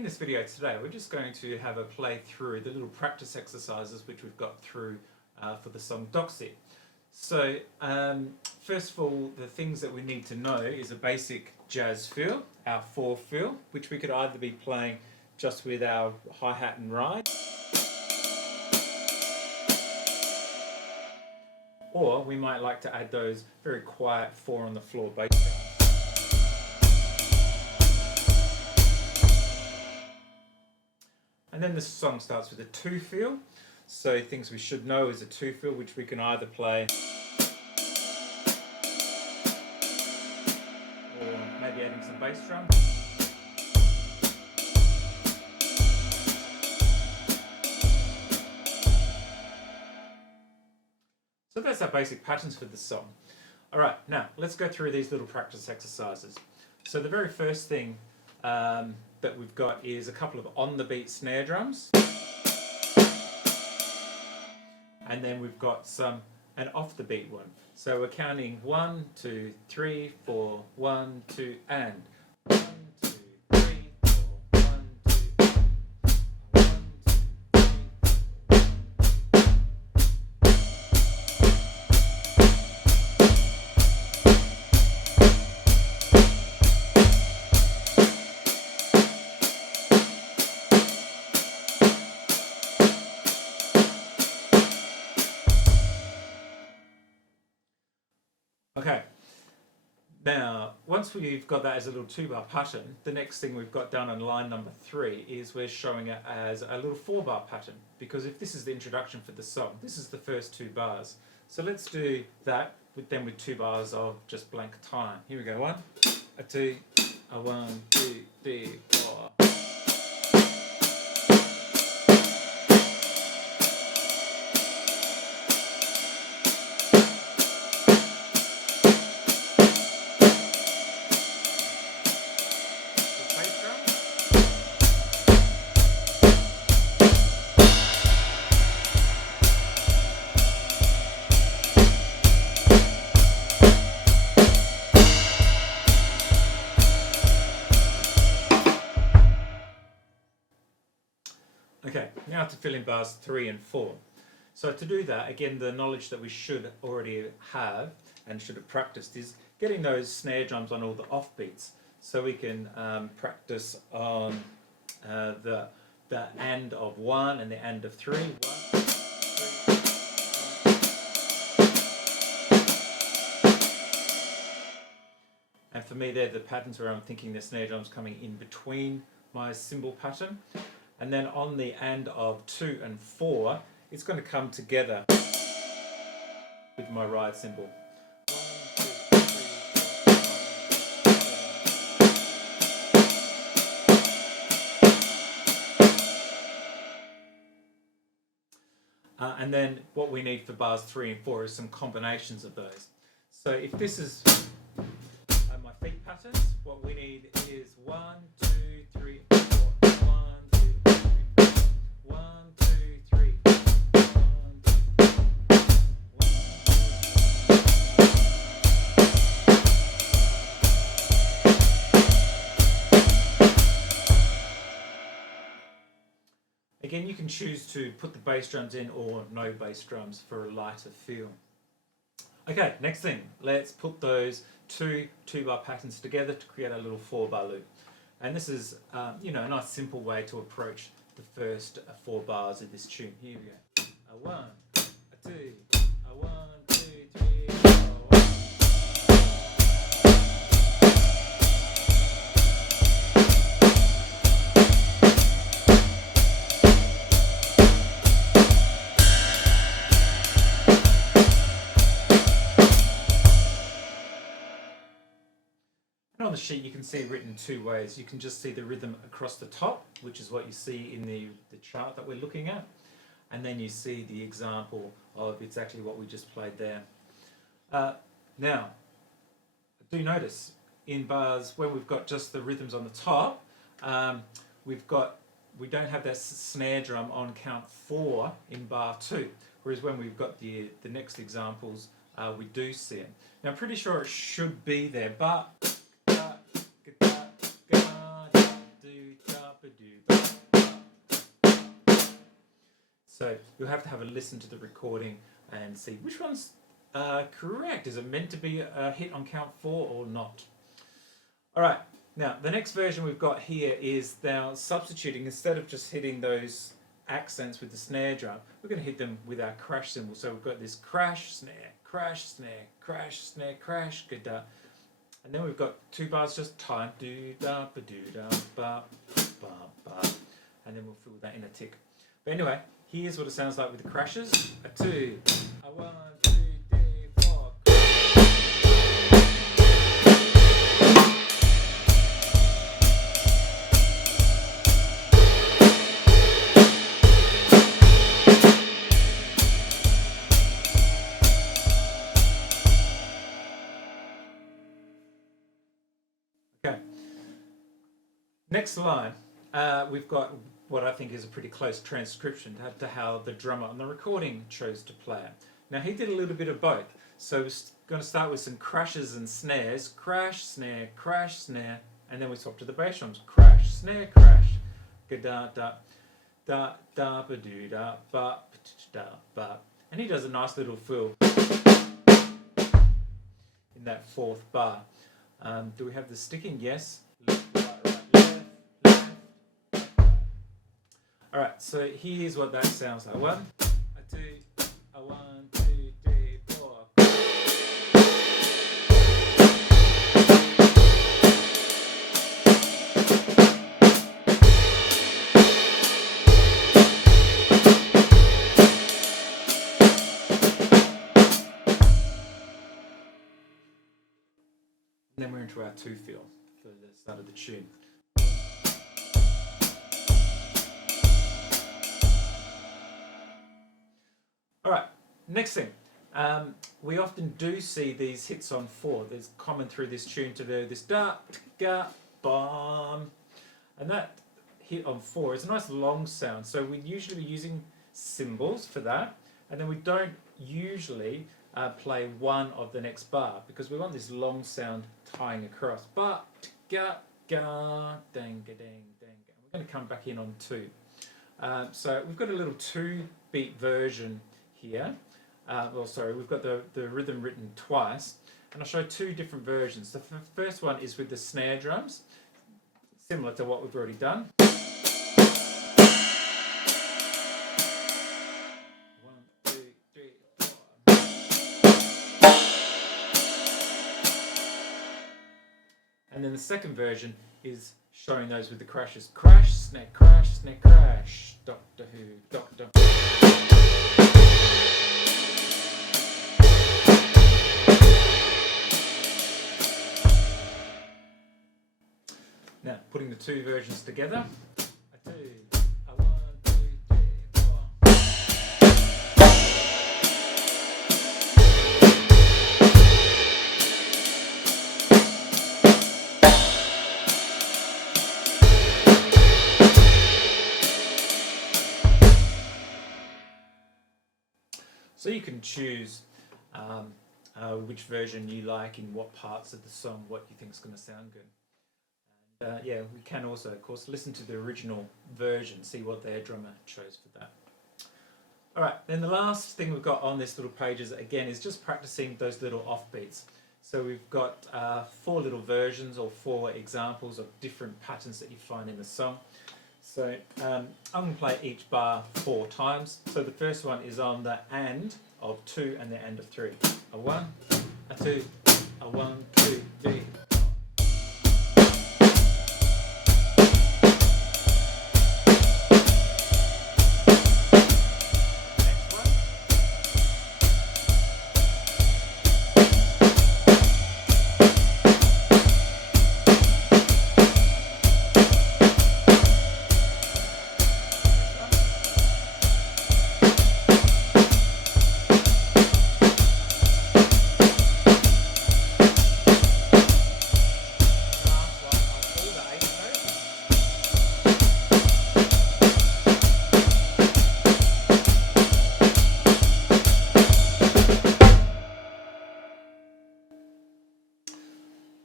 In this video today, we're just going to have a play through the little practice exercises which we've got through for the song Doxy. So first of all, the things that we need to know is a basic jazz feel, our 4 feel, which we could either be playing just with our hi-hat and ride, or we might like to add those very quiet 4 on the floor bass drums. And then the song starts with a 2 feel. So things we should know is a 2 feel, which we can either play or maybe adding some bass drum. So that's our basic patterns for the song. Alright, now let's go through these little practice exercises. So the very first thing that we've got is a couple of on the beat snare drums, and then we've got an off the beat one. So we're counting 1, 2, 3, 4, 1, 2, and 1, 2, 3, 4, 1, 2, 1, 2, 3. Okay, now once we've got that as a little 2-bar pattern, the next thing we've got done on line number 3 is we're showing it as a little 4-bar pattern, because if this is the introduction for the song, this is the first 2 bars. So let's do that with 2 bars of just blank time. Here we go, 1, a 2, a 1, 2, 3, 4. Okay, now to fill in bars 3 and 4. So to do that, again, the knowledge that we should already have and should have practiced is getting those snare drums on all the offbeats. So we can practice on the and of 1 and the and of 3. 1, 2, 3. And for me, they're the patterns where I'm thinking the snare drum's coming in between my cymbal pattern. And then on the and of 2 and 4, it's going to come together with my ride cymbal. 1, 2, 3, 4. And then what we need for bars 3 and 4 is some combinations of those. So if this is my feet patterns, what we need is 1, 2, 3, 4. 1, 2, 3. 1, 2, 3. Again, you can choose to put the bass drums in or no bass drums for a lighter feel. Okay, next thing, let's put those 2 2-bar patterns together to create a little 4-bar loop. And this is, a nice simple way to approach the first 4 bars of this tune. Here we go. A 1, a 2, a 1, 2, 3, 4. And on the sheet you can see written 2 ways. You can just see the rhythm across the top, which is what you see in the chart that we're looking at. And then you see the example of exactly what we just played there. Now, do notice in bars when we've got just the rhythms on the top, we don't have that snare drum on count 4 in bar 2. Whereas when we've got the next examples, we do see it. Now I'm pretty sure it should be there, but So you'll have to have a listen to the recording and see which one's correct. Is it meant to be a hit on count 4 or not? All right, now the next version we've got here is now substituting, instead of just hitting those accents with the snare drum, we're going to hit them with our crash cymbal. So we've got this crash, snare, crash, snare, crash, snare, crash, ga-da. And then we've got 2 bars just time, do-da, ba-do-da, ba, ba, ba. And then we'll fill that in a tick. But anyway, here's what it sounds like with the crashes. A 2, a 1, 2, 3, 4. Okay. Next line, we've got what I think is a pretty close transcription to how the drummer on the recording chose to play it. Now he did a little bit of both. So we're going to start with some crashes and snares. Crash, snare, and then we swap to the bass drums. Crash, snare, crash, ga-da, da, da, da, ba-do, da, ba, da, ba. And he does a nice little fill in that 4th bar. Do we have the sticking? Yes. Left, right, left, left. All right, so here's what that sounds like. 1, a 2, a 1, 2, 3, 4. And then we're into our 2 feel for the start of the tune. All right, next thing. We often do see these hits on 4. There's common through this tune to do this da, ga, bom. And that hit on 4 is a nice long sound. So we'd usually be using cymbals for that. And then we don't usually play one of the next bar because we want this long sound tying across. Ba, ga, ga, dang, ga, dang, dang. We're going to come back in on 2. So we've got a little 2-beat version here. We've got the rhythm written twice, and I'll show 2 different versions. The first one is with the snare drums, similar to what we've already done. 1, 2, 3, 4. And then the second version is showing those with the crashes. Crash, snare, crash, Doctor Who, Doctor Who. Now, putting the 2 versions together. A 2, a 1, 2, 3, 4. So you can choose which version you like in what parts of the song, what you think is going to sound good. Yeah, we can also, of course, listen to the original version, see what their drummer chose for that. All right, then the last thing we've got on this little page is, again, is just practicing those little offbeats. So we've got 4 little versions or 4 examples of different patterns that you find in the song. So I'm going to play each bar 4 times. So the first one is on the and of 2 and the and of 3. A 1, a 2, a 1, 2, 3.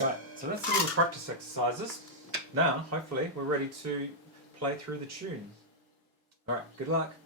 Right, so that's the little practice exercises. Now, hopefully, we're ready to play through the tune. All right, good luck.